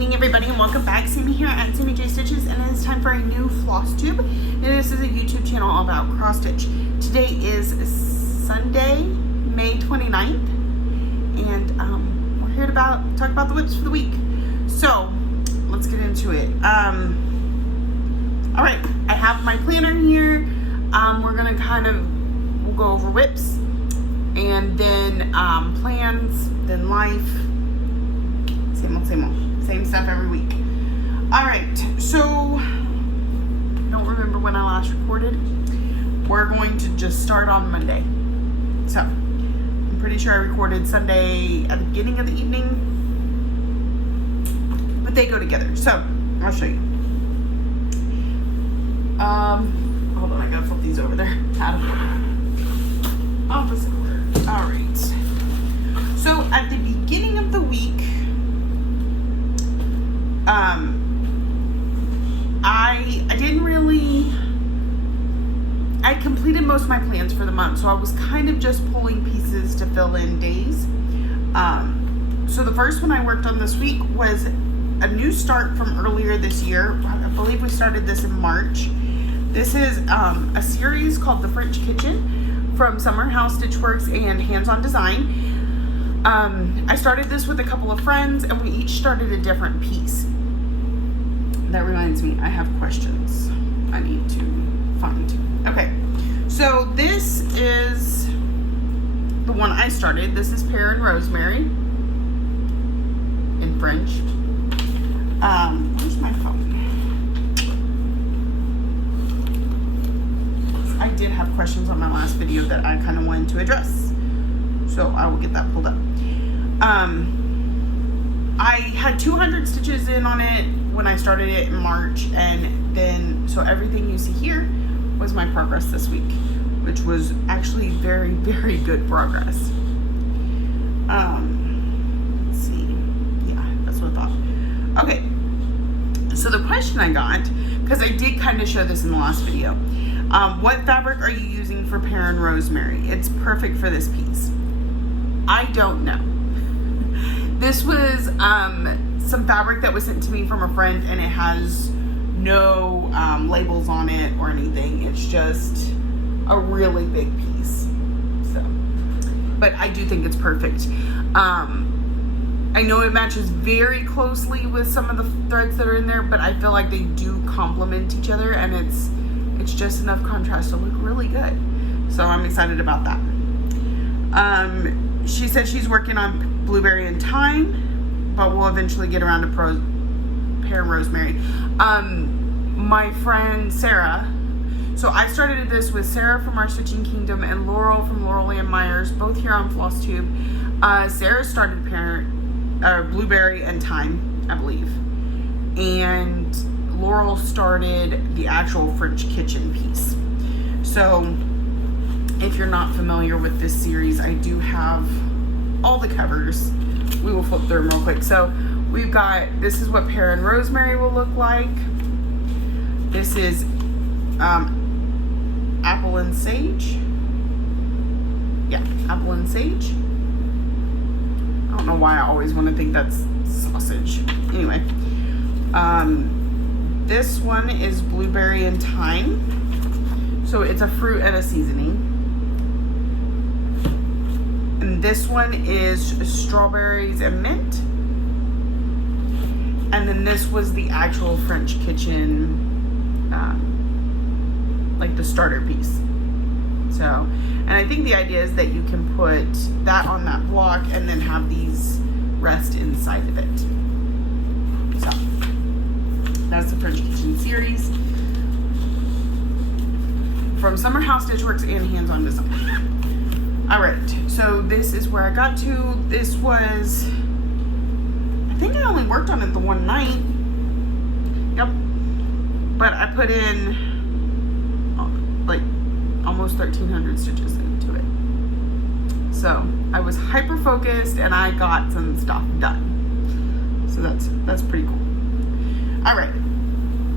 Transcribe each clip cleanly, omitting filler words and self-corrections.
evening, everybody, and welcome back. Sammy here at Sammy J Stitches, and it is time for a new Flosstube. And this is a YouTube channel all about cross stitch. Today is Sunday, May 29th, and we're here to talk about the whips for the week. So let's get into it. All right, I have my planner here. We're gonna we'll go over whips, and then plans, then life. Same stuff every week. All right, so I don't remember when I last recorded. We're going to just start on Monday. So I'm pretty sure I recorded Sunday at the beginning of the evening, but they go together. So I'll show you. Hold on, I gotta flip these over there. Out of order. Opposite order. All right. So at the beginning of the week, I completed most of my plans for the month, so I was kind of just pulling pieces to fill in days. So the first one I worked on this week was a new start from earlier this year. I believe we started this in March. This is a series called The French Kitchen from Summer House Stitchworks and Hands On Design. I started this with a couple of friends, and we each started a different piece. That reminds me, I have questions I need to find. Okay, so this is the one I started. This is Pear and Rosemary in French. Where's my phone? I did have questions on my last video that I kind of wanted to address, so I will get that pulled up. I had 200 stitches in on it when I started it in March, and then so everything you see here was my progress this week, which was actually very, very good progress. Let's see. Yeah, that's what I thought. Okay, so the question I got, because I did kind of show this in the last video, what fabric are you using for Pear and Rosemary? It's perfect for this piece. I don't know. This was some fabric that was sent to me from a friend, and it has no labels on it or anything. It's just a really big piece. So, but I do think it's perfect. I know it matches very closely with some of the threads that are in there, but I feel like they do complement each other, and it's just enough contrast to look really good. So I'm excited about that. She said she's working on Blueberry and Thyme, but we'll eventually get around to Pear and Rosemary. My friend Sarah, so I started this with Sarah from Our Stitching Kingdom and Laurel from Laurel and Myers, both here on Flosstube. Sarah started Blueberry and Thyme, I believe, and Laurel started the actual French Kitchen piece. So if you're not familiar with this series, I do have all the covers. We will flip through them real quick. So we've got, this is what Pear and Rosemary will look like. This is Apple and Sage. Yeah, Apple and Sage. I don't know why I always want to think that's sausage. Anyway, this one is Blueberry and Thyme. So it's a fruit and a seasoning. And this one is Strawberries and Mint. And then this was the actual French Kitchen, like the starter piece. So, and I think the idea is that you can put that on that block and then have these rest inside of it. So, that's the French Kitchen series from Summer House Stitchworks and Hands On Design. Alright, so this is where I got to. This was, I think I only worked on it the one night. Yep. But I put in like almost 1,300 stitches into it. So I was hyper focused and I got some stuff done. So that's pretty cool. Alright,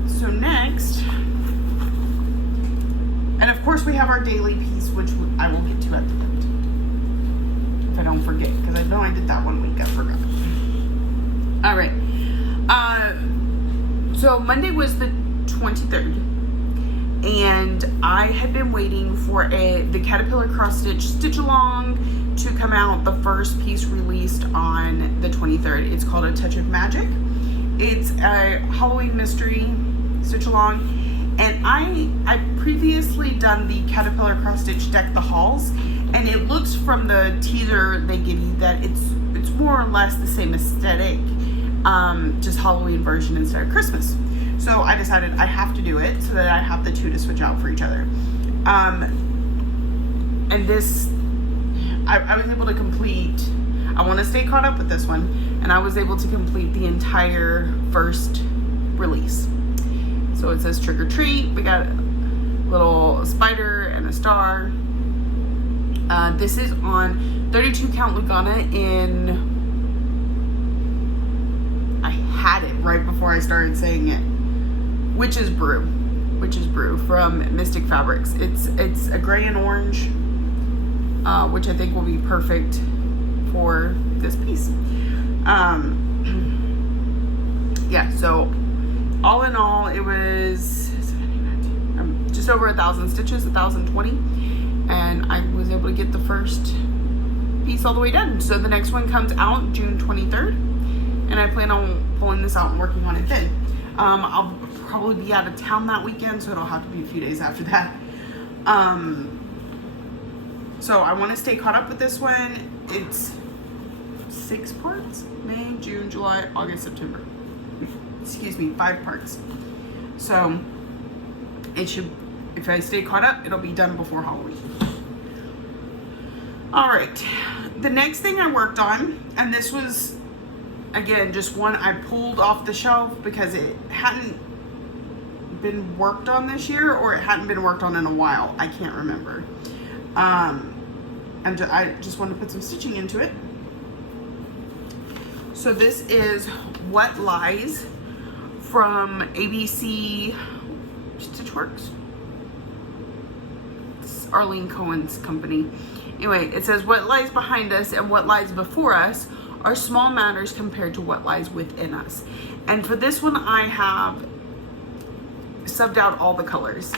so next, and of course we have our daily piece, which I will get to at the end. If I don't forget, because I know I did that one week, I forgot. All right. So Monday was the 23rd, and I had been waiting for the Caterpillar Cross Stitch Stitch Along to come out. The first piece released on the 23rd. It's called A Touch of Magic. It's a Halloween mystery stitch along, and I previously done the Caterpillar Cross Stitch Deck the Halls, and it looks from the teaser they give you that it's more or less the same aesthetic, just Halloween version instead of Christmas. So I decided I have to do it so that I have the two to switch out for each other. And this, I was able to complete, I want to stay caught up with this one, and I was able to complete the entire first release. So it says trick or treat. We got a little spider and a star. This is on 32 count Lugana in, I had it right before I started saying it, Witch's Brew from Mystic Fabrics. It's a gray and orange, which I think will be perfect for this piece. Yeah, so all in all, it was just over 1,000 stitches, 1,020, and I was able to get the first piece all the way done. So the next one comes out June 23rd, and I plan on pulling this out and working on it then. I'll probably be out of town that weekend, so it'll have to be a few days after that. So I want to stay caught up with this one. It's 6 parts: May, June, July, August, September. Excuse me, 5 parts. So it should, if I stay caught up, it'll be done before Halloween. All right, the next thing I worked on, and this was, again, just one I pulled off the shelf because it hadn't been worked on this year, or it hadn't been worked on in a while. I can't remember. And I just wanted to put some stitching into it. So this is What Lies from ABC Stitchworks. It's Arlene Cohen's company. Anyway, it says what lies behind us and what lies before us are small matters compared to what lies within us. And for this one, I have subbed out all the colors.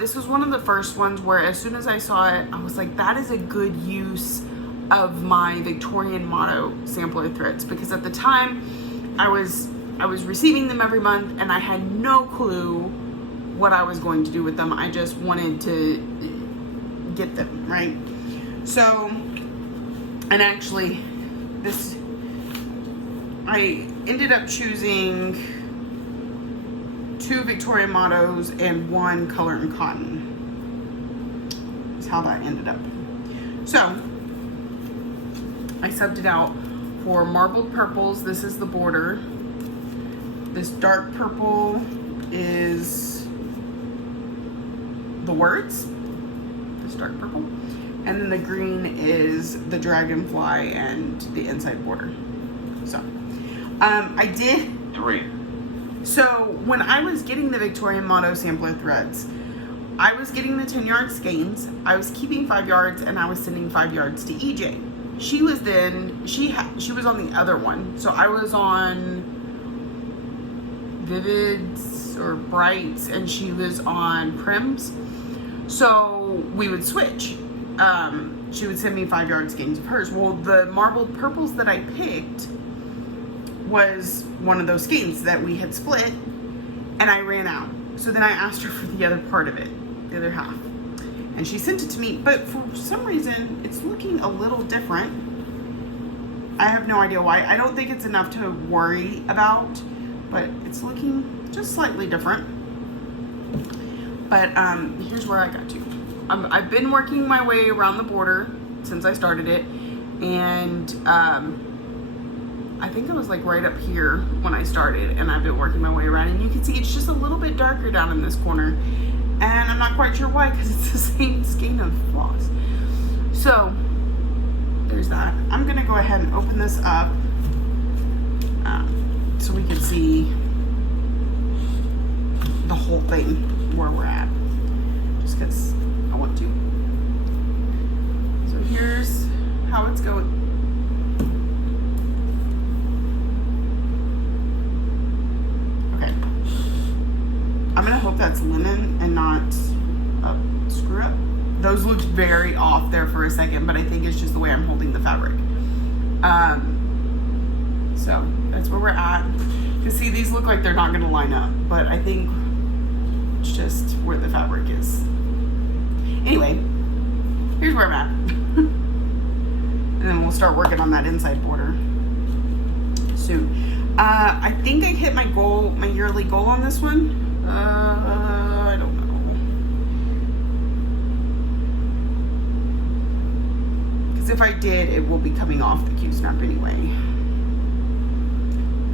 This was one of the first ones where as soon as I saw it, I was like, that is a good use of my Victorian Motto sampler threads, because at the time I was receiving them every month and I had no clue what I was going to do with them. I just wanted to get them, right? So, and actually this, I ended up choosing 2 Victorian Mottos and 1 Color and Cotton. That's how that ended up. So I subbed it out for marbled purples. This is the border. This dark purple is the words. This dark purple. And then the green is the dragonfly and the inside border. So I did 3. So when I was getting the Victorian Motto sampler threads, I was getting the 10-yard skeins. I was keeping 5 yards, and I was sending 5 yards to EJ. She was then, she was on the other one. So I was on Vivids or Brights, and she was on Prims. So we would switch. She would send me 5 yard skeins of hers. Well, the marbled purples that I picked was one of those skeins that we had split, and I ran out. So then I asked her for the other part of it, the other half. And she sent it to me, but for some reason, it's looking a little different. I have no idea why. I don't think it's enough to worry about, but it's looking just slightly different. But here's where I got to. I've been working my way around the border since I started it, and I think I was like right up here when I started, and I've been working my way around, and you can see it's just a little bit darker down in this corner, and I'm not quite sure why, because it's the same skein of floss. So there's that. I'm gonna go ahead and open this up so we can see the whole thing, where we're at, just because I want to. So here's how it's going. Okay. linen and not a screw up. Those looked very off there for a second, but I think it's just the way I'm holding the fabric. So that's where we're at. You see, these look like they're not going to line up, but I think it's just where the fabric is. Anyway, here's where I'm at. And then we'll start working on that inside border soon. I think I hit my goal, my yearly goal on this one. I don't know. Because if I did, it will be coming off the Q-snap anyway.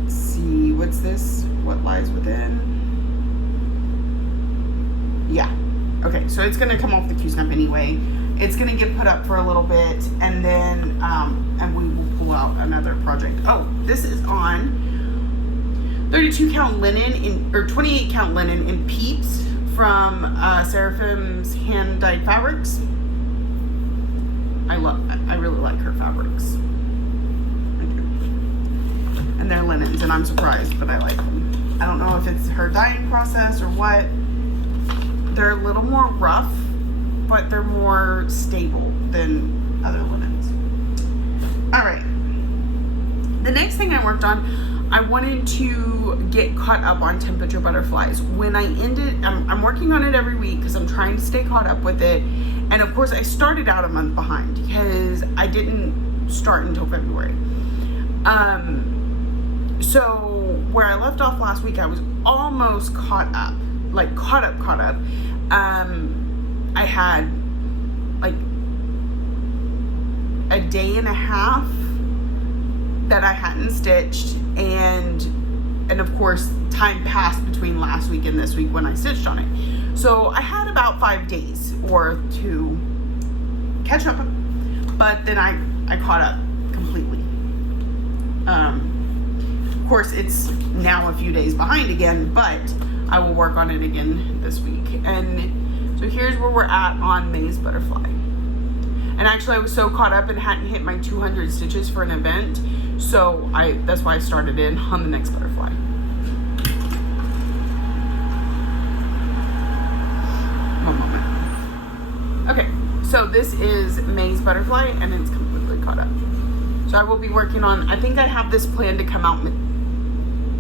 Let's see, what's this? What lies within? Yeah. Okay, so it's gonna come off the Q-snap anyway. It's gonna get put up for a little bit, and then and we will pull out another project. Oh, this is on 32 count linen or 28 count linen in Peeps from Seraphim's Hand Dyed Fabrics. I really like her fabrics. I do. And they're linens, and I'm surprised, but I like them. I don't know if it's her dyeing process or what. They're a little more rough, but they're more stable than other linens. All right. The next thing I worked on, I wanted to get caught up on temperature butterflies. When I ended, I'm working on it every week because I'm trying to stay caught up with it. And of course, I started out a month behind because I didn't start until February. So where I left off last week, I was almost caught up, like caught up. I had like a day and a half that I hadn't stitched, and of course time passed between last week and this week when I stitched on it. So I had about 5 days or to catch up, but then I caught up completely. Of course, it's now a few days behind again, but I will work on it again this week. And so here's where we're at on May's Butterfly. And actually I was so caught up and hadn't hit my 200 stitches for an event, so that's why I started in on the next butterfly. One moment. Okay, so this is May's Butterfly, and it's completely caught up. So I will be working on, I think I have this plan to come out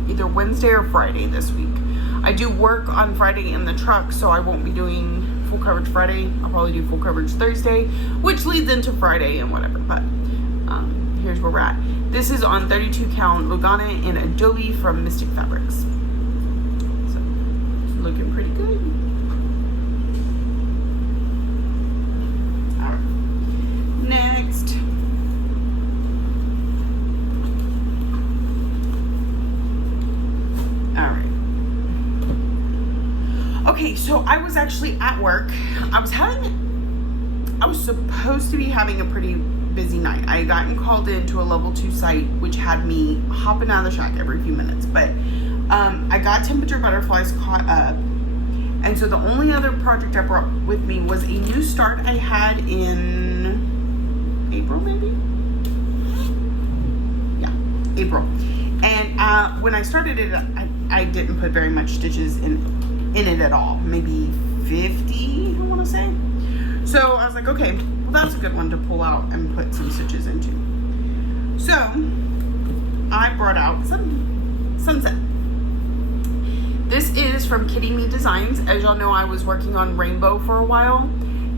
either Wednesday or Friday this week. I do work on Friday in the truck, so I won't be doing full coverage Friday. I'll probably do full coverage Thursday, which leads into Friday and whatever. But here's where we're at. This is on 32 count Lugana in Adobe from Mystic Fabrics. So it's looking pretty good. All right. Next. Okay, so I was actually at work. I was supposed to be having a pretty busy night. I had gotten called into a level 2 site, which had me hopping out of the shack every few minutes. But I got temperature butterflies caught up. And so the only other project I brought with me was a new start I had in April, maybe? Yeah, April. And when I started it, I didn't put very much stitches in it at all, maybe 50 I want to say. So I was like, okay, well that's a good one to pull out and put some stitches into. So I brought out Sunset. This is from Kitty Me Designs. As y'all know, I was working on Rainbow for a while,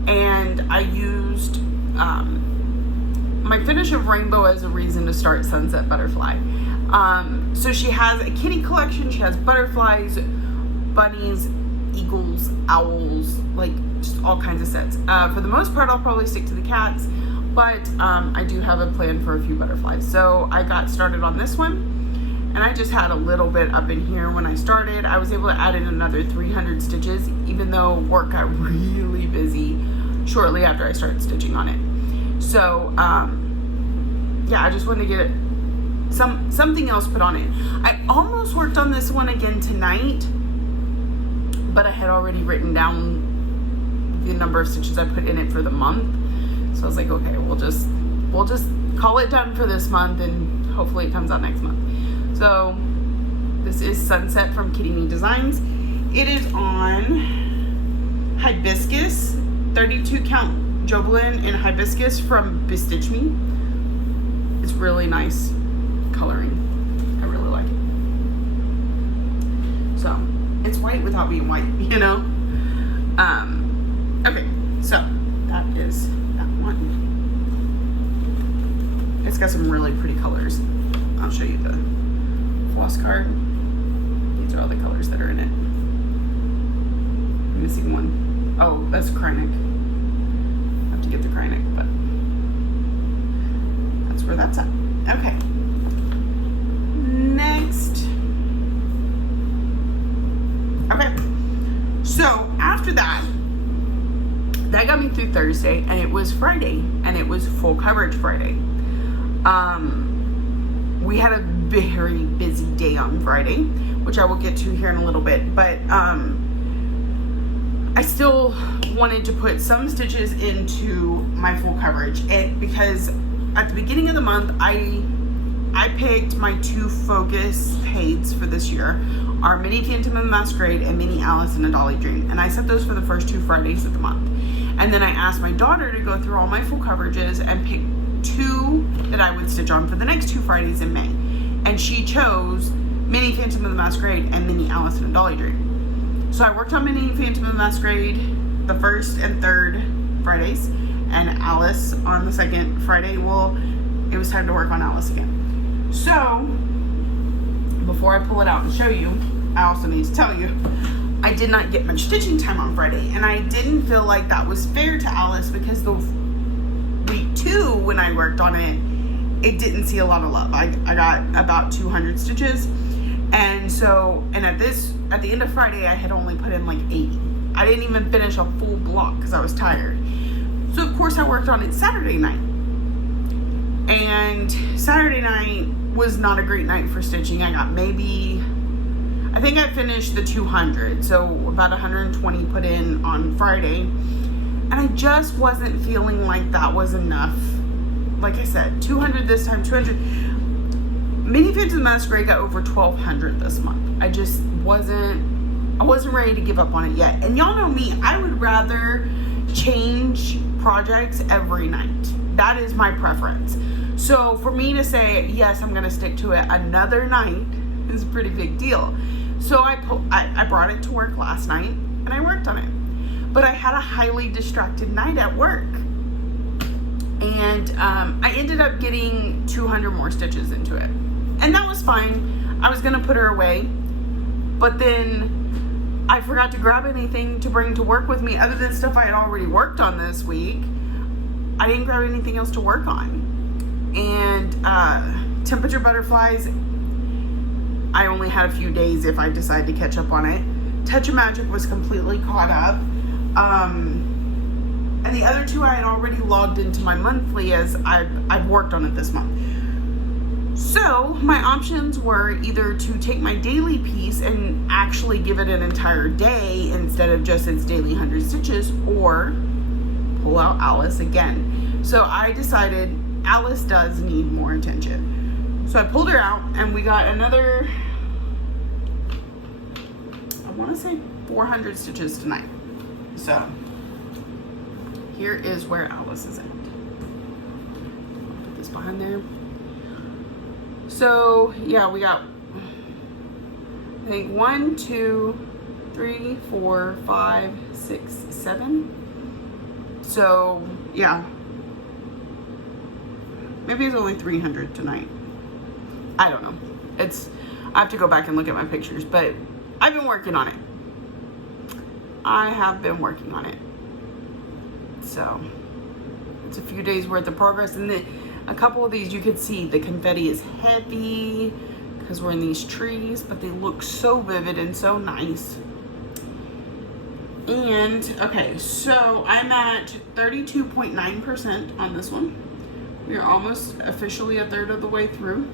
and I used my finish of Rainbow as a reason to start Sunset Butterfly. So she has a kitty collection. She has butterflies, bunnies, eagles, owls, like just all kinds of sets. For the most part, I'll probably stick to the cats, but I do have a plan for a few butterflies. So I got started on this one, and I just had a little bit up in here when I started. I was able to add in another 300 stitches, even though work got really busy shortly after I started stitching on it. So yeah, I just wanted to get something else put on it. I almost worked on this one again tonight, but I had already written down the number of stitches I put in it for the month. So I was like, okay, we'll just call it done for this month, and hopefully it comes out next month. So this is Sunset from Kitty Me Designs, It is on hibiscus, 32 count Jobelan in hibiscus from Bestitch Me. It's really nice coloring. I really like it. So it's white without being white, you know. Okay, so that is that one. It's got some really pretty colors. I'll show you the floss card. These are all the colors that are in it. I'm missing one. Oh, that's Krynic. I have to get the Krynic, but that's where that's at. Okay. Next. Okay. So after that got me through Thursday, and it was Friday, and it was full coverage Friday. We had a very busy day on Friday, which I will get to here in a little bit, but I still wanted to put some stitches into my full coverage, and because at the beginning of the month I picked my 2 focus pays for this year, are Mini Phantom of the Masquerade and Mini Alice in a Dolly Dream, and I set those for the first 2 Fridays of the month. And then I asked my daughter to go through all my full coverages and pick 2 that I would stitch on for the next 2 Fridays in May, and she chose Mini Phantom of the Masquerade and Mini Alice in a Dolly Dream. So I worked on Mini Phantom of the Masquerade the 1st and 3rd Fridays, and Alice on the 2nd Friday. Well, it was time to work on Alice again. So before I pull it out and show you, I also need to tell you, I did not get much stitching time on Friday, and I didn't feel like that was fair to Alice, because the week 2 when I worked on it, it didn't see a lot of love. I got about 200 stitches, and so, and at the end of Friday I had only put in like 80. I didn't even finish a full block because I was tired. So of course I worked on it Saturday night, and Saturday night was not a great night for stitching. I got I think I finished the 200, so about 120 put in on Friday, and I just wasn't feeling like that was enough. Like I said, 200 this time, 200. Mini Phantom of the Masquerade got over 1,200 this month. I just wasn't ready to give up on it yet. And y'all know me, I would rather change projects every night. That is my preference. So for me to say, yes, I'm gonna stick to it another night is a pretty big deal. So I brought it to work last night, and I worked on it. But I had a highly distracted night at work. And I ended up getting 200 more stitches into it. And that was fine. I was gonna put her away, but then I forgot to grab anything to bring to work with me other than stuff I had already worked on this week. I didn't grab anything else to work on. And temperature butterflies, I only had a few days if I decide to catch up on it. Touch of Magic was completely caught up. And the other 2 I had already logged into my monthly, as I've worked on it this month. So my options were either to take my daily piece and actually give it an entire day instead of just its daily 100 stitches, or pull out Alice again. So I decided Alice does need more attention. So I pulled her out, and we got another, I want to say 400 stitches tonight. So here is where Alice is at. Put this behind there. So yeah, we got, I think 1, 2, 3, 4, 5, 6, 7. So yeah, maybe it's only 300 tonight. I don't know. I have to go back and look at my pictures, but I've been working on it. I have been working on it. So it's a few days worth of progress, and then a couple of these you can see the confetti is heavy because we're in these trees, but they look so vivid and so nice. And okay, so I'm at 32.9% on this one. We are almost officially a third of the way through.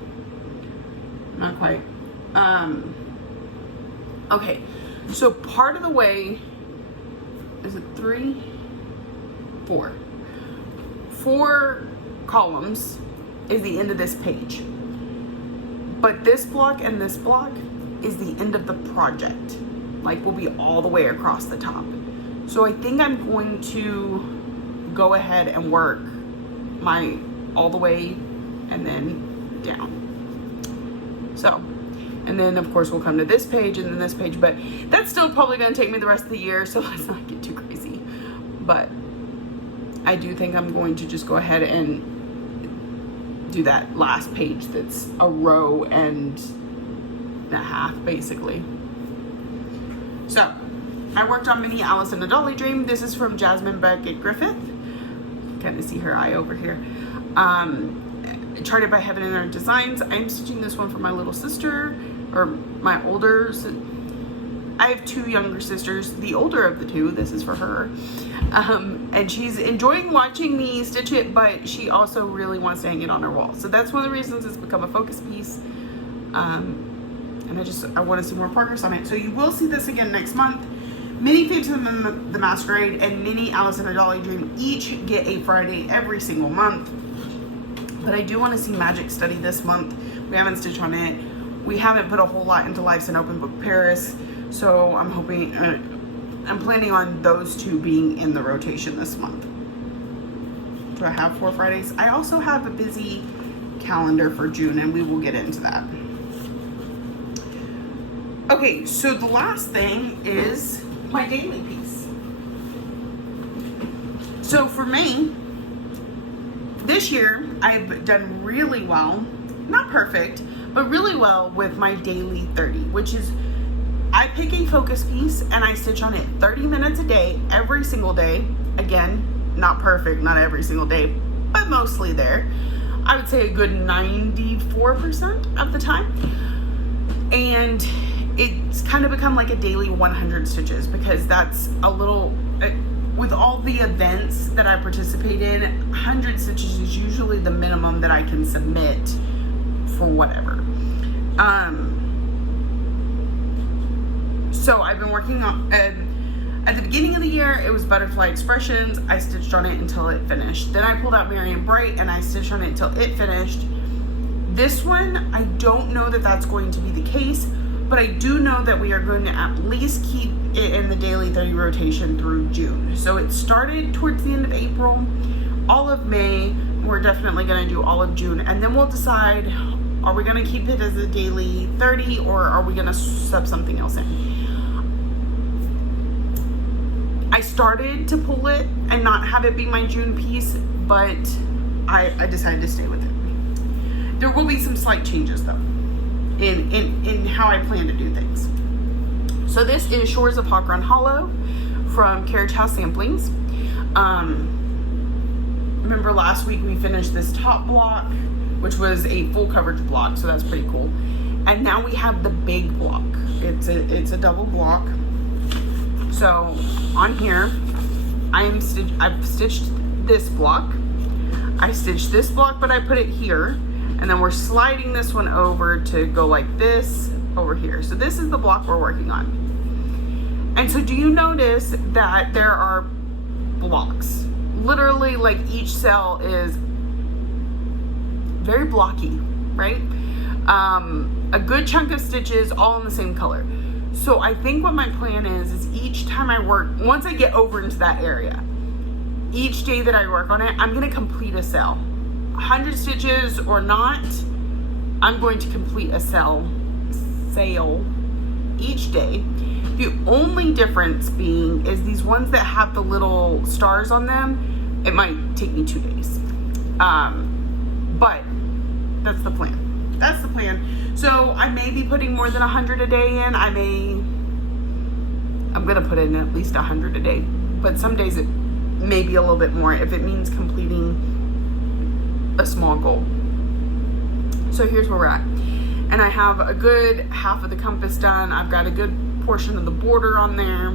Not quite. Okay, so part of the way, is it 3, 4? 4 columns is the end of this page. But this block and this block is the end of the project. like will be all the way across the top. So I think I'm going to go ahead and work my all the way and then down. So, and then of course we'll come to this page and then this page, but that's still probably going to take me the rest of the year, so let's not get too crazy. But I do think I'm going to just go ahead and do that last page that's a row and a half basically. So I worked on Mini Alice in a Dolly Dream. This is from Jasmine Beckett Griffith. Kind of see her eye over here. Charted by Heaven and Earth Designs. I'm stitching this one for my little sister, or my older. I have two younger sisters. The older of the two, this is for her. And she's enjoying watching me stitch it, but she also really wants to hang it on her wall. So that's one of the reasons it's become a focus piece. And I want to see more progress on it. So you will see this again next month. Mini Phantom the Masquerade and Mini Alice in a Dolly Dream each get a Friday every single month. But I do want to see Magic Study this month. We haven't stitched on it. We haven't put a whole lot into Life's an Open Book Paris. So I'm hoping, I'm planning on those two being in the rotation this month. Do I have 4 Fridays? I also have a busy calendar for June, and we will get into that. Okay, so the last thing is my daily piece. So for me, this year I've done really well, not perfect, but really well with my daily 30, which is I pick a focus piece and I stitch on it 30 minutes a day, every single day. Again, not perfect, not every single day, but mostly there. I would say a good 94% of the time. And it's kind of become like a daily 100 stitches, because that's a little, with all the events that I participate in, 100 stitches is usually the minimum that I can submit for whatever. So I've been working on, at the beginning of the year, it was Butterfly Expressions. I stitched on it until it finished. Then I pulled out Marian Bright and I stitched on it until it finished. This one, I don't know that that's going to be the case, but I do know that we are going to at least keep it in the daily 30 rotation through June. So it started towards the end of April, all of May. We're definitely going to do all of June, and then we'll decide, are we going to keep it as a daily 30 or are we going to sub something else in? I started to pull it and not have it be my June piece, but I decided to stay with it. There will be some slight changes though in how I plan to do things. So this is Shores of Hawk Run Hollow from Carriage House Samplings. Remember last week we finished this top block, which was a full coverage block, so that's pretty cool. And now we have the big block. It's a double block. So on here, I've stitched this block. I stitched this block, but I put it here. And then we're sliding this one over to go like this over here. So this is the block we're working on. And so do you notice that there are blocks? Literally, like each cell is very blocky, right? A good chunk of stitches all in the same color. So I think what my plan is each time I work, once I get over into that area, each day that I work on it, I'm gonna complete a cell. 100 stitches or not, I'm going to complete a sale each day. The only difference being is these ones that have the little stars on them, it might take me 2 days. But that's the plan. That's the plan. So I may be putting more than 100 a day in. I'm gonna put in at least 100 a day, but some days it may be a little bit more if it means completing a small goal. So here's where we're at. And I have a good half of the compass done. I've got a good portion of the border on there.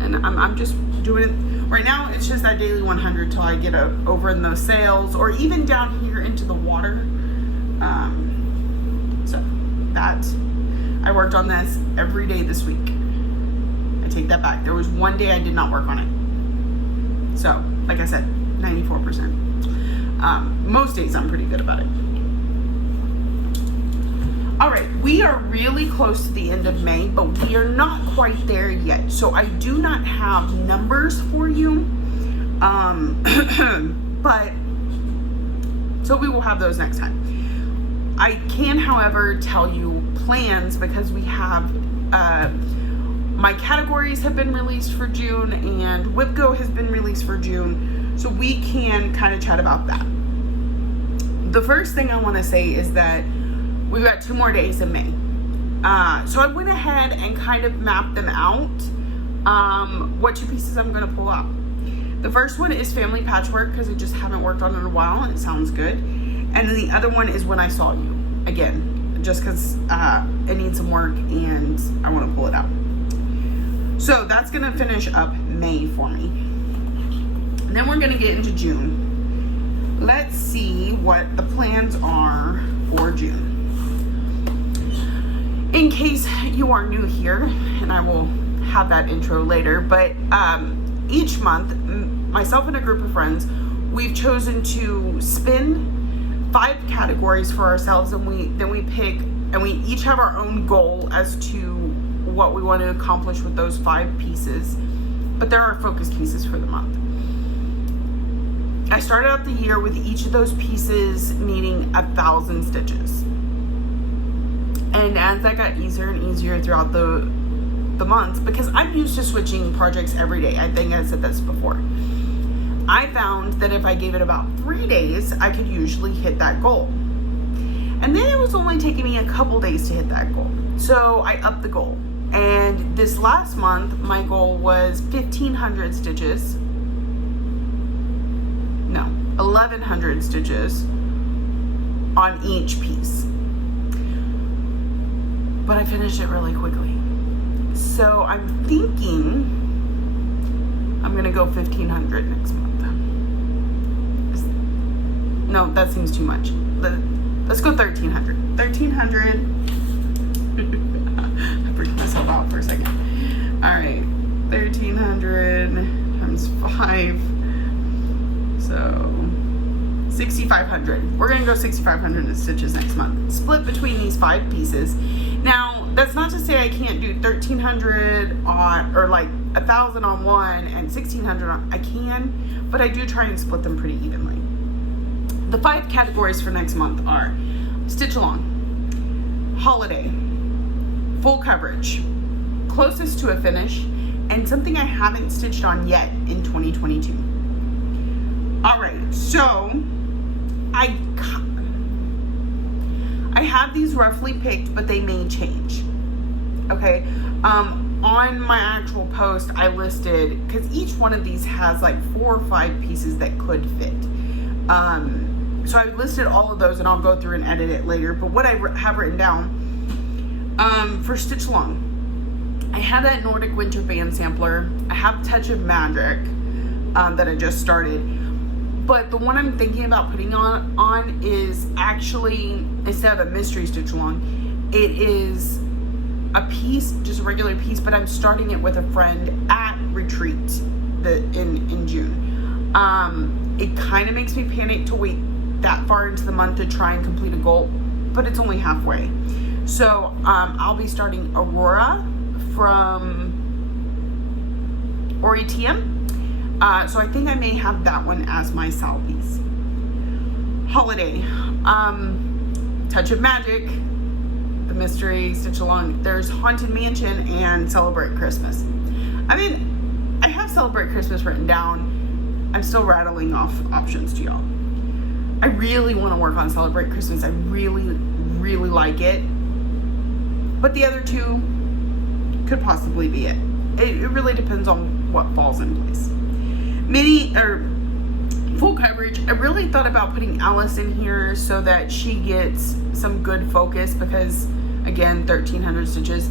And I'm just doing it. Right now, it's just that daily 100 till I get over in those sails or even down here into the water. So that, I worked on this every day this week. I take that back. There was one day I did not work on it. So, like I said, 94%. Most days I'm pretty good about it. All right, we are really close to the end of May, but we are not quite there yet. So I do not have numbers for you, but so we will have those next time. I can, however, tell you plans because we have, my categories have been released for June and WIPGO has been released for June. So we can kind of chat about that. The first thing I want to say is that we've got 2 more days in May. So I went ahead and kind of mapped them out, what 2 pieces I'm going to pull out. The first one is Family Patchwork because I just haven't worked on it in a while and it sounds good. And then the other one is When I Saw You. Again, just because it needs some work and I want to pull it out. So that's going to finish up May for me. And then we're going to get into June. Let's see what the plans are for June. In case you are new here, and I will have that intro later, but each month, myself and a group of friends, we've chosen to spin 5 categories for ourselves, and we pick, and we each have our own goal as to what we want to accomplish with those 5 pieces, but there are focus pieces for the month. I started out the year with each of those pieces needing 1,000 stitches. And as that got easier and easier throughout the months, because I'm used to switching projects every day, I think I said this before, I found that if I gave it about 3 days, I could usually hit that goal. And then it was only taking me a couple days to hit that goal. So I upped the goal. And this last month, my goal was 1,500 stitches. No, 1,100 stitches on each piece. But I finished it really quickly. So I'm thinking I'm gonna go 1,500 next month. No, that seems too much. Let's go 1,300. 1,300. I freaked myself out for a second. All right, 1,300 times 5. So 6,500. We're gonna go 6,500 stitches next month, split between these 5 pieces. Now, that's not to say I can't do 1,300 on, or like 1,000 on one and 1,600 on. I can, but I do try and split them pretty evenly. The 5 categories for next month are stitch along, holiday, full coverage, closest to a finish, and something I haven't stitched on yet in 2022. All right, so I have these roughly picked, but they may change. Okay, on my actual post, I listed, because each one of these has like 4 or 5 pieces that could fit. So I listed all of those, and I'll go through and edit it later. But what I have written down for stitch along, I have that Nordic Winter Band sampler. I have Touch of Magic that I just started. But the one I'm thinking about putting on is actually, instead of a mystery stitch along, it is a piece, just a regular piece, but I'm starting it with a friend at retreat in June. It kind of makes me panic to wait that far into the month to try and complete a goal, but it's only halfway. So I'll be starting Aurora from OriTM. So I think I may have that one as my sal piece. Holiday, Touch of Magic, the mystery stitch along. There's Haunted Mansion and Celebrate Christmas. I mean, I have Celebrate Christmas written down. I'm still rattling off options to y'all. I really want to work on Celebrate Christmas. I really, really like it. But the other 2 could possibly be it. It really depends on what falls in place. Mini or full coverage, I really thought about putting Alice in here so that she gets some good focus because, again, 1,300 stitches.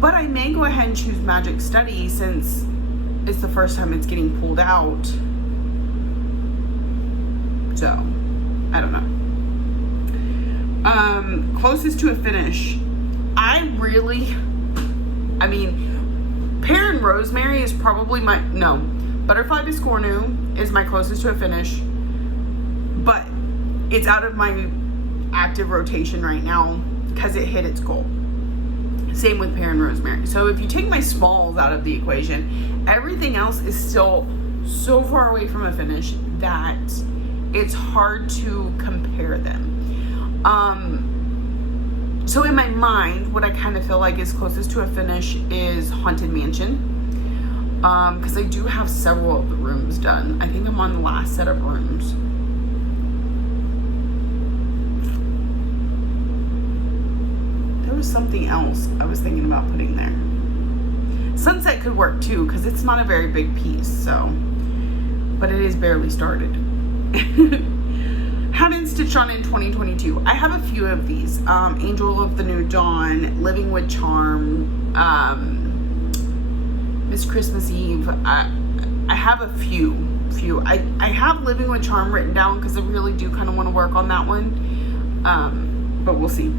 But I may go ahead and choose Magic Study since it's the first time it's getting pulled out. So, I don't know. Closest to a finish. I mean, Pear and Rosemary is probably Butterfly Biscornu is my closest to a finish, but it's out of my active rotation right now. because it hit its goal. Same with Pear and Rosemary. So if you take my smalls out of the equation, everything else is still so far away from a finish that it's hard to compare them. So in my mind, what I kind of feel like is closest to a finish is Haunted Mansion. Because I do have several of the rooms done. I think I'm on the last set of rooms. There was something else I was thinking about putting there. Sunset could work too, because it's not a very big piece, so. But it is barely started. Haven't stitched on in 2022. I have a few of these. Angel of the New Dawn, Living with Charm, Miss Christmas Eve. I have a few. I have Living with Charm written down because I really do kind of want to work on that one. But we'll see.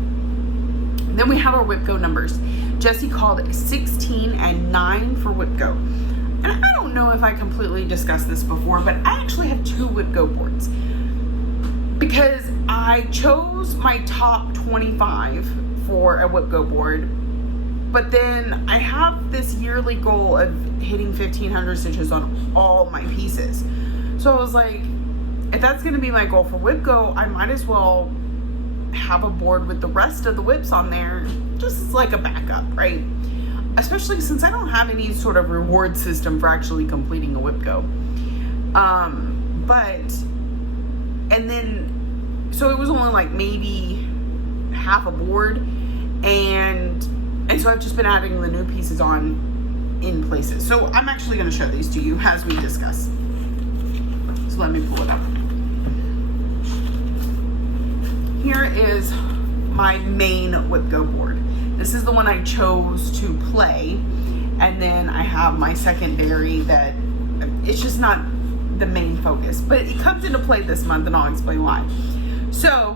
Then we have our Whip Go numbers. Jessie called 16 and 9 for Whip Go. And I don't know if I completely discussed this before, but I actually have 2 Whip Go boards. Because I chose my top 25 for a Whip Go board. But then I have this yearly goal of hitting 1,500 stitches on all my pieces. So I was like, if that's going to be my goal for Whip Go, I might as well have a board with the rest of the whips on there, just as like a backup, right? Especially since I don't have any sort of reward system for actually completing a Whip Go. And then, so it was only like maybe half a board, and so I've just been adding the new pieces on in places. So I'm actually going to show these to you as we discuss. So let me pull it up. Here is my main Whip Go board. This is the one I chose to play, and then I have my secondary that it's just not the main focus, but it comes into play this month, and I'll explain why. So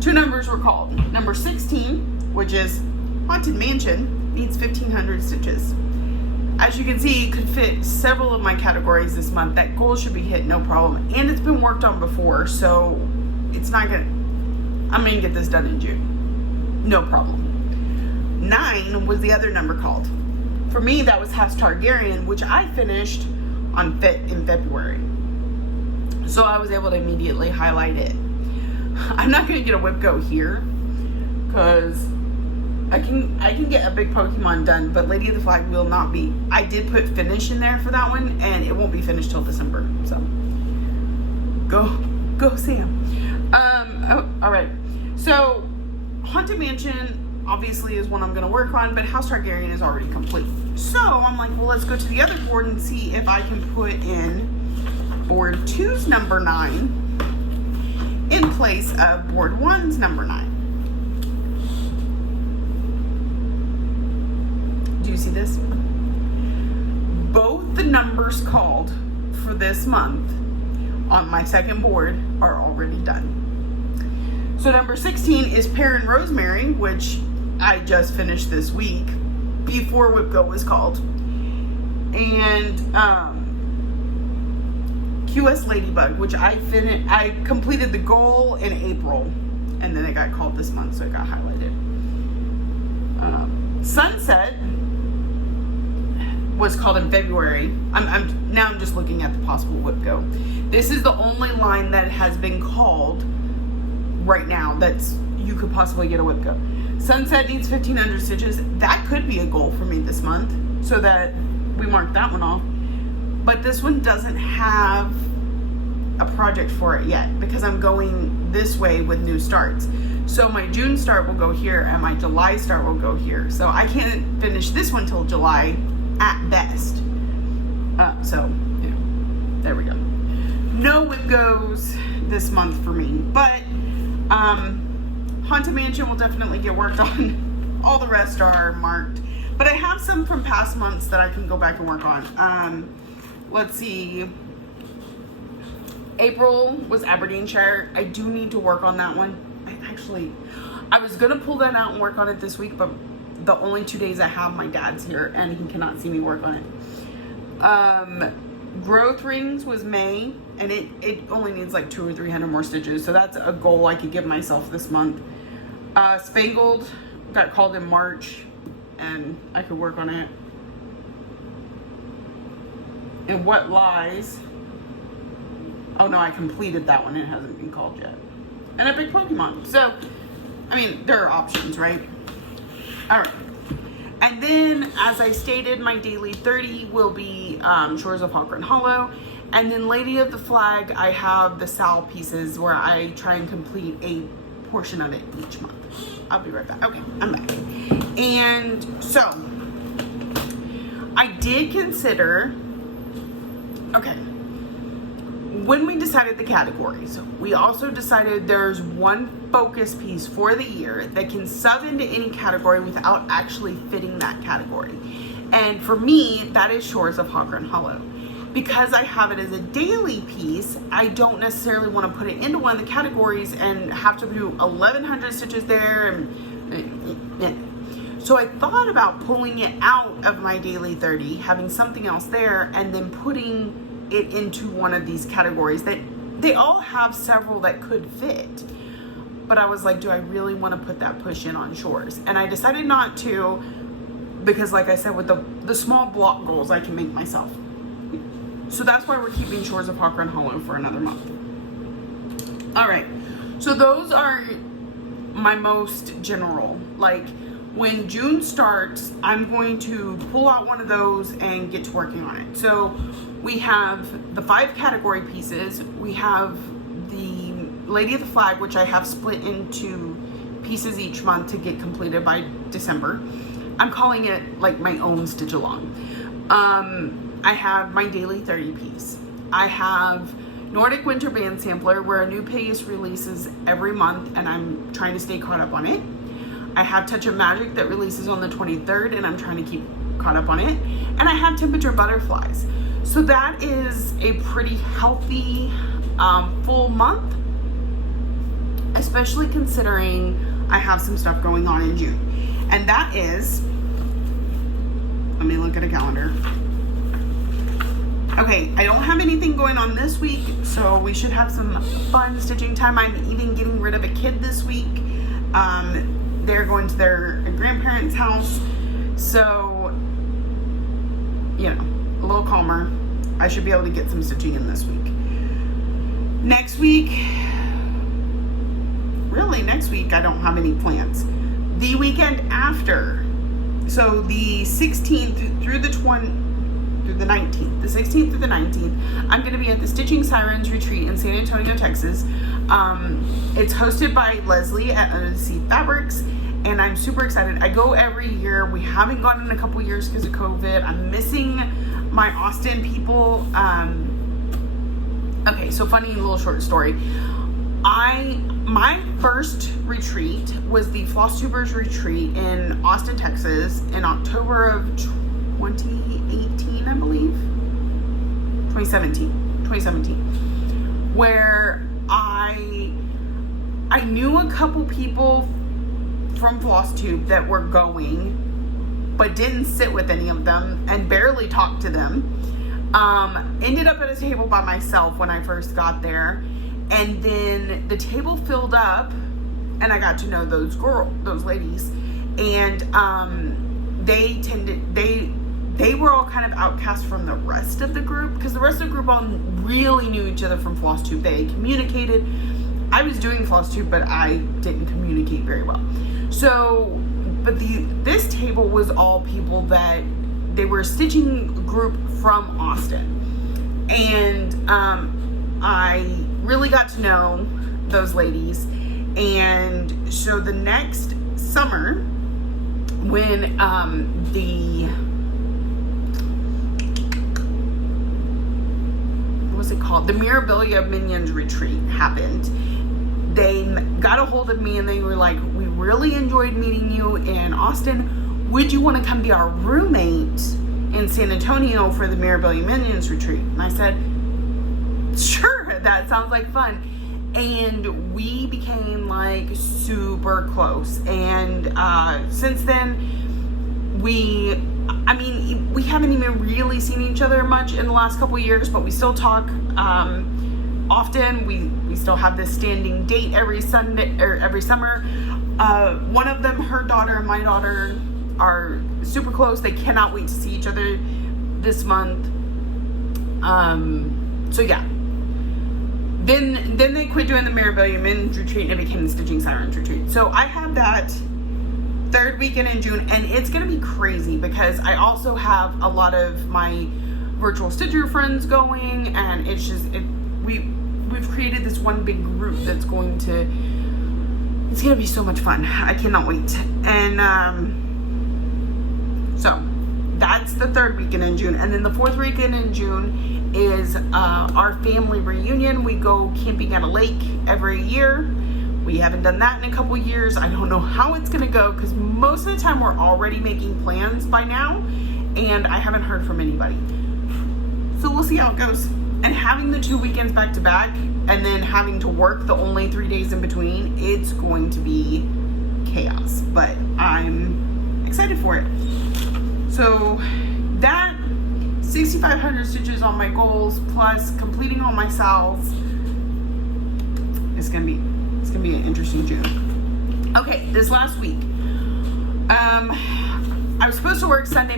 2 numbers were called. Number 16, which is Haunted Mansion, needs 1,500 stitches. As you can see, it could fit several of my categories this month. That goal should be hit no problem, and it's been worked on before, so it's not gonna, I'm gonna get this done in June, no problem. 9 was the other number called. For me, that was House Targaryen, which I finished in February. So I was able to immediately highlight it. I'm not gonna get a Whip Go here because I can get a big Pokemon done, but Lady of the Flag will not be. I did put finish in there for that one, and it won't be finished till December. So go Sam. All right. So Haunted Mansion obviously is one I'm going to work on, but House Targaryen is already complete. So I'm like, well, let's go to the other board and see if I can put in board 2's number 9 in place of board 1's number 9. Do you see this? Both the numbers called for this month on my second board are already done. So number 16 is Pear and Rosemary, which I just finished this week before Whip Go was called. And QS Ladybug, which I completed the goal in April, and then it got called this month, so it got highlighted. Sunset was called in February. I'm just looking at the possible Whip Go. This is the only line that has been called right now that's you could possibly get a Whip Go. Sunset needs 1,500 stitches. That could be a goal for me this month, so that we mark that one off. But this one doesn't have a project for it yet because I'm going this way with new starts. So my June start will go here and my July start will go here. So I can't finish this one till July at best. So, you know, there we go. No Whip Goes this month for me, but Haunted Mansion will definitely get worked on. All the rest are marked, but I have some from past months that I can go back and work on. Let's see. April was Aberdeenshire. I do need to work on that one. I was gonna pull that out and work on it this week, but the only 2 days I have, my dad's here and he cannot see me work on it. Growth Rings was May, and it only needs like 200 or 300 more stitches, so that's a goal I could give myself this month. Spangled got called in March, and I could work on it. And What Lies? Oh no, I completed that one. It hasn't been called yet. And Epic Pokemon. So, I mean, there are options, right? All right. And then, as I stated, my daily 30 will be Shores of Hawker and Hollow. And then Lady of the Flag, I have the Sal pieces where I try and complete a portion of it each month. I'll be right back. Okay, I'm back. And so, I did consider, okay, when we decided the categories, we also decided there's one focus piece for the year that can sub into any category without actually fitting that category. And for me, that is Shores of Hawker and Hollow. Because I have it as a daily piece, I don't necessarily want to put it into one of the categories and have to do 1,100 stitches there. And so I thought about pulling it out of my daily 30, having something else there, and then putting it into one of these categories that they all have several that could fit. But I was like, do I really want to put that push in on Shores? And I decided not to, because like I said, with the small block goals I can make myself. So that's why we're keeping Shores of Hawker and Hollow for another month. All right, so those are my most general. Like, when June starts, I'm going to pull out one of those and get to working on it. So we have the 5 category pieces. We have the Lady of the Flag, which I have split into pieces each month to get completed by December. I'm calling it like my own stitch along. I have my daily 30 piece. I have Nordic Winter Band Sampler, where a new piece releases every month, and I'm trying to stay caught up on it. I have Touch of Magic that releases on the 23rd, and I'm trying to keep caught up on it. And I have Temperature Butterflies. So that is a pretty healthy full month, especially considering I have some stuff going on in June. And that is, let me look at a calendar. Okay, I don't have anything going on this week, so we should have some fun stitching time. I'm even getting rid of a kid this week. They're going to their grandparents' house, so, you know, a little calmer. I should be able to get some stitching in this week. Next week, really next week, I don't have any plans. The weekend after, so the 16th through the 19th, the 16th through the 19th, I'm going to be at the Stitching Sirens Retreat in San Antonio, Texas. It's hosted by Leslie at Under the Sea Fabrics, and I'm super excited. I go every year. We haven't gone in a couple years because of COVID. I'm missing my Austin people. Okay, so funny little short story. My first retreat was the Flosstubers retreat in Austin, Texas in October of 2018, I believe. 2017, where I knew a couple people from Flosstube that were going, but didn't sit with any of them and barely talked to them. Ended up at a table by myself when I first got there, and then the table filled up, and I got to know those ladies, and they were all kind of outcast from the rest of the group, because the rest of the group all really knew each other from Flosstube. They communicated. I was doing Flosstube, but I didn't communicate very well. So, but this table was all people that they were a stitching group from Austin, and I really got to know those ladies. And so the next summer, when the Mirabilia Minions retreat happened, they got a hold of me and they were like, we really enjoyed meeting you in Austin. Would you want to come be our roommate in San Antonio for the Mirabilia Minions retreat? And I said, sure, that sounds like fun. And we became like super close. And since then, we haven't even really seen each other much in the last couple of years, but we still talk often. We still have this standing date every Sunday or every summer. One of them, her daughter and my daughter, are super close. They cannot wait to see each other this month. So yeah. Then they quit doing the Mirabellia Men's Retreat and it became the Stitching Sirens Retreat. So I have that third weekend in June, and it's gonna be crazy because I also have a lot of my virtual stitcher friends going, and it's just we've created this one big group that's going to, it's gonna be so much fun. I cannot wait. And so that's the third weekend in June, and then the fourth weekend in June is our family reunion. We go camping at a lake every year. We haven't done that in a couple years. I don't know how it's gonna go because most of the time we're already making plans by now, and I haven't heard from anybody. So we'll see how it goes. And having the 2 weekends back to back and then having to work the only 3 days in between, it's going to be chaos, but I'm excited for it. So that 6,500 stitches on my goals plus completing all my salves, it's gonna be an interesting June. Okay, this last week, I was supposed to work Sunday,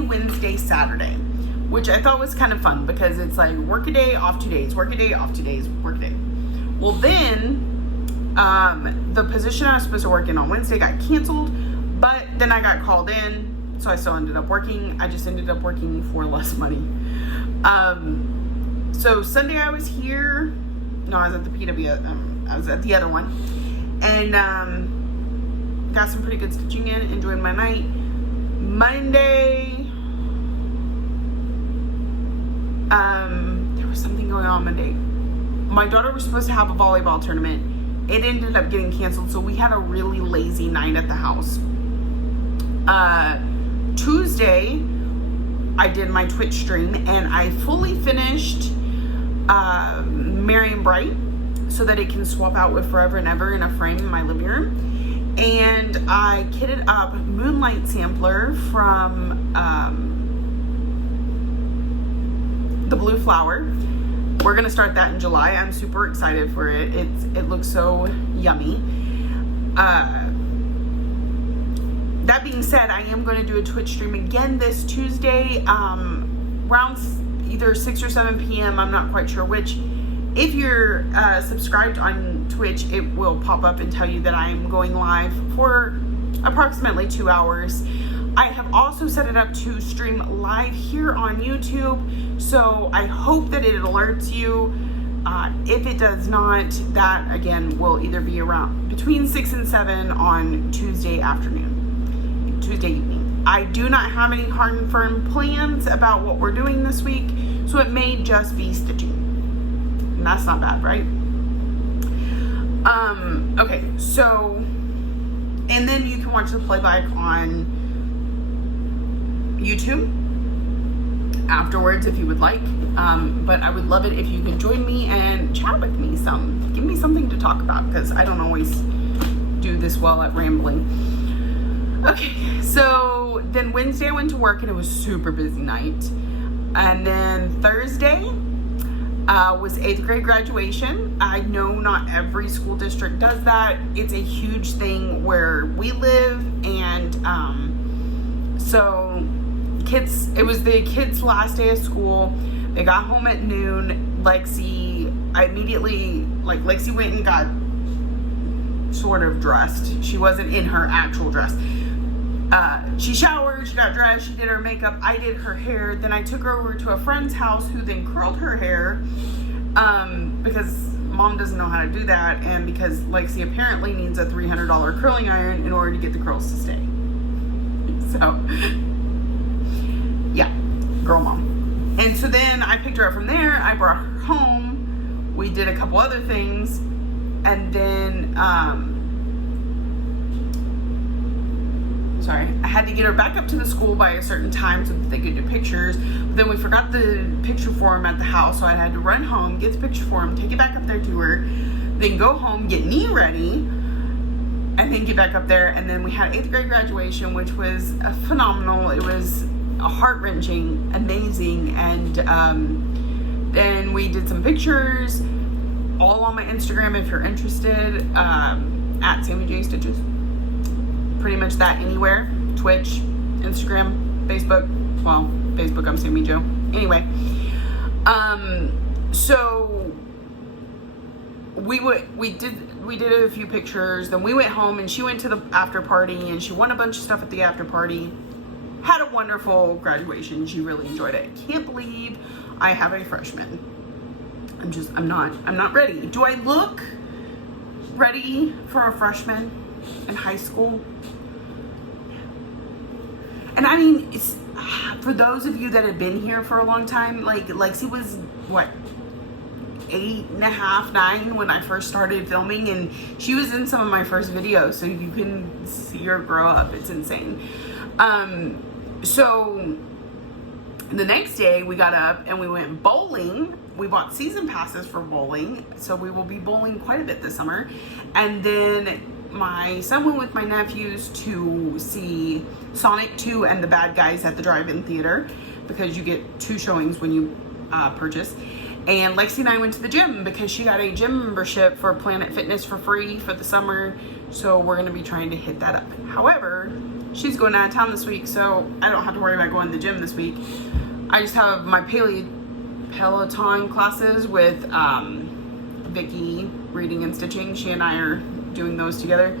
Wednesday, Saturday, which I thought was kind of fun because it's like work a day, off 2 days, work a day, off 2 days, work a day. Well, then the position I was supposed to work in on Wednesday got canceled, but then I got called in, so I still ended up working. I just ended up working for less money. So Sunday I was here. No, I was at the PW. I was at the other one, and got some pretty good stitching in. Enjoyed my night. Monday, there was something going on Monday. My daughter was supposed to have a volleyball tournament. It ended up getting canceled, so we had a really lazy night at the house. Tuesday, I did my Twitch stream, and I fully finished Merry and Bright so that it can swap out with Forever and Ever in a frame in my living room. And I kitted up Moonlight Sampler from the Blue Flower. We're gonna start that in July. I'm super excited for it. It looks so yummy. That being said, I am going to do a Twitch stream again this Tuesday, around either 6 or 7 p.m. I'm not quite sure which. If you're subscribed on Twitch, it will pop up and tell you that I'm going live for approximately 2 hours. I have also set it up to stream live here on YouTube, so I hope that it alerts you. If it does not, that again will either be around between 6 and 7 on Tuesday evening. I do not have any hard and firm plans about what we're doing this week, so it may just be stitching. And that's not bad, right? Okay, so, and then you can watch the playback on YouTube afterwards if you would like. But I would love it if you could join me and chat with me some. Give me something to talk about because I don't always do this well at rambling. Okay, so then Wednesday I went to work and it was a super busy night. And then Thursday was 8th grade graduation. I know not every school district does that. It's a huge thing where we live, and so kids, it was the kids' last day of school. They got home at noon. Lexi went and got sort of dressed. She wasn't in her actual dress. She showered, she got dressed, she did her makeup, I did her hair. Then I took her over to a friend's house who then curled her hair because mom doesn't know how to do that, and because Lexi apparently needs a $300 curling iron in order to get the curls to stay. So, yeah, girl mom. And so then I picked her up from there, I brought her home, we did a couple other things, and then, sorry, I had to get her back up to the school by a certain time so that they could do pictures. But then we forgot the picture form at the house, so I had to run home, get the picture form, take it back up there to her, then go home, get me ready, and then get back up there. And then we had 8th grade graduation, which was phenomenal. It was heart-wrenching, amazing, and then we did some pictures, all on my Instagram if you're interested. at Sammy J Stitches. Pretty much that anywhere. Twitch, Instagram, Facebook. Well, Facebook, I'm Sammy Jo. Anyway, so we did a few pictures, then we went home and she went to the after party and she won a bunch of stuff at the after party. Had a wonderful graduation. She really enjoyed it. Can't believe I have a freshman. I'm not ready. Do I look ready for a freshman in high school? And I mean, it's for those of you that have been here for a long time, like Lexi was what, 8.5, 9 when I first started filming, and she was in some of my first videos, so you can see her grow up. It's insane. So the next day we got up and we went bowling. We bought season passes for bowling, so we will be bowling quite a bit this summer. And then my son went with my nephews to see Sonic 2 and the Bad Guys at the drive-in theater, because you get 2 showings when you purchase. And Lexi and I went to the gym because she got a gym membership for Planet Fitness for free for the summer, so we're going to be trying to hit that up. However, she's going out of town this week, so I don't have to worry about going to the gym this week. I just have my Peloton classes with Vicky, reading and stitching. She and I are doing those together.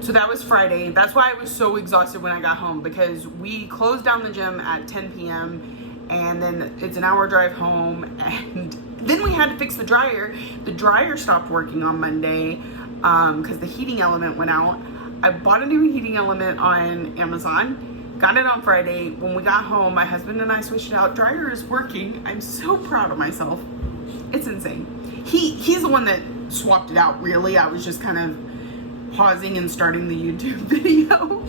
So that was Friday. That's why I was so exhausted when I got home, because we closed down the gym at 10 p.m. and then it's an hour drive home, and then we had to fix the dryer. The dryer stopped working on Monday because the heating element went out. I bought a new heating element on Amazon, got it on Friday. When we got home, my husband and I switched it out. Dryer is working. I'm so proud of myself. It's insane. He's the one that swapped it out, really. I was just kind of pausing and starting the YouTube video.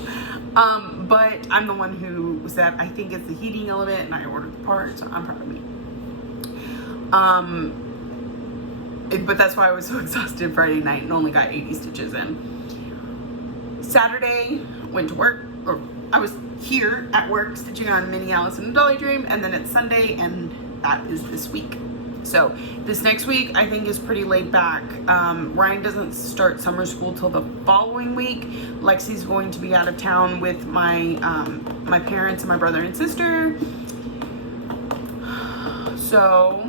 But I'm the one who said, I think it's the heating element, and I ordered the part, so I'm proud of me. But that's why I was so exhausted Friday night and only got 80 stitches in. Saturday, went to work, or I was here at work stitching on Minnie, Alice, and Dolly Dream, and then it's Sunday, and that is this week. So this next week I think is pretty laid back. Ryan doesn't start summer school till the following week. Lexi's going to be out of town with my my parents and my brother and sister. So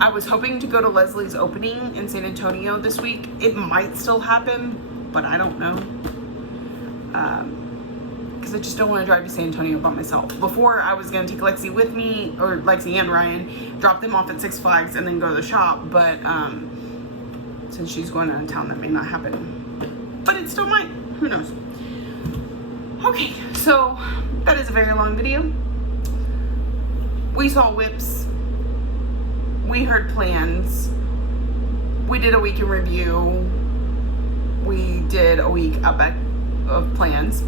I was hoping to go to Leslie's opening in San Antonio this week. It might still happen, but I don't know. Because I just don't want to drive to San Antonio by myself. Before, I was going to take Lexi with me, or Lexi and Ryan, drop them off at Six Flags and then go to the shop. But since she's going out of town, that may not happen. But it still might. Who knows? Okay, so that is a very long video. We saw whips. We heard plans. We did a week in review. We did a week of plans.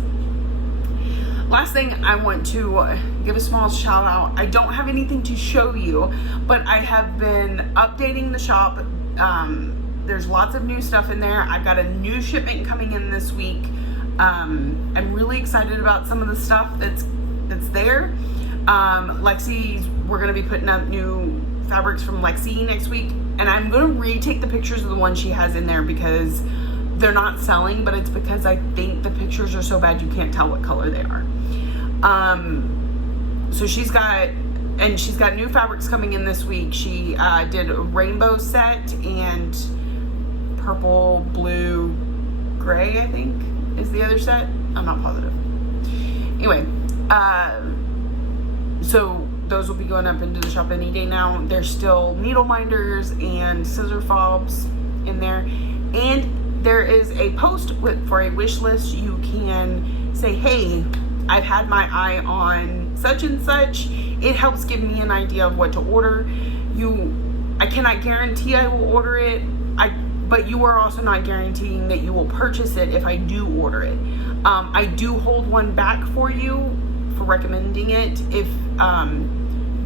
Last thing, I want to give a small shout out. I don't have anything to show you, but I have been updating the shop. There's lots of new stuff in there. I've got a new shipment coming in this week. I'm really excited about some of the stuff that's there. Lexi's, we're going to be putting up new fabrics from Lexi next week, and I'm going to retake the pictures of the ones she has in there because they're not selling, but it's because I think the pictures are so bad you can't tell what color they are. So she's got new fabrics coming in this week. She did a rainbow set and purple, blue, gray, I think is the other set. I'm not positive. Anyway, so those will be going up into the shop any day now. There's still needle minders and scissor fobs in there, and there is a post for a wish list. You can say, hey, I've had my eye on such and such. It helps give me an idea of what to order. I cannot guarantee I will order it, but you are also not guaranteeing that you will purchase it if I do order it. I do hold one back for you for recommending it, if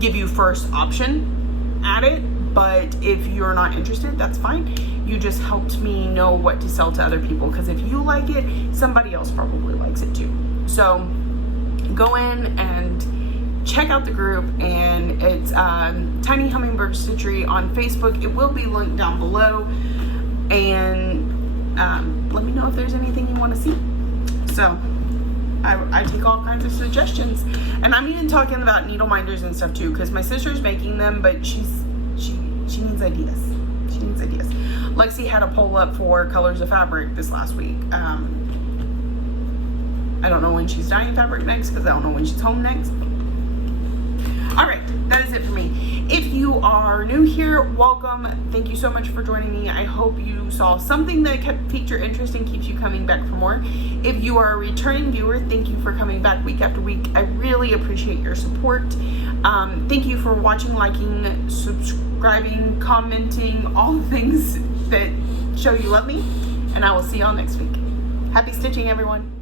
give you first option at it, but if you're not interested, that's fine. You just helped me know what to sell to other people, because if you like it, somebody else probably likes it too. So go in and check out the group, and it's Tiny Hummingbird Stitchery on Facebook. It will be linked down below, and let me know if there's anything you want to see. So I take all kinds of suggestions, and I'm even talking about needle minders and stuff too, because my sister's making them, but she needs ideas. She needs ideas. Lexi had a poll up for colors of fabric this last week. I don't know when she's dyeing fabric next, because I don't know when she's home next. All right, that is it for me. If you are new here, welcome. Thank you so much for joining me. I hope you saw something that piqued your interest and keeps you coming back for more. If you are a returning viewer, thank you for coming back week after week. I really appreciate your support. Thank you for watching, liking, subscribing, commenting, all the things that show you love me. And I will see y'all next week. Happy stitching, everyone.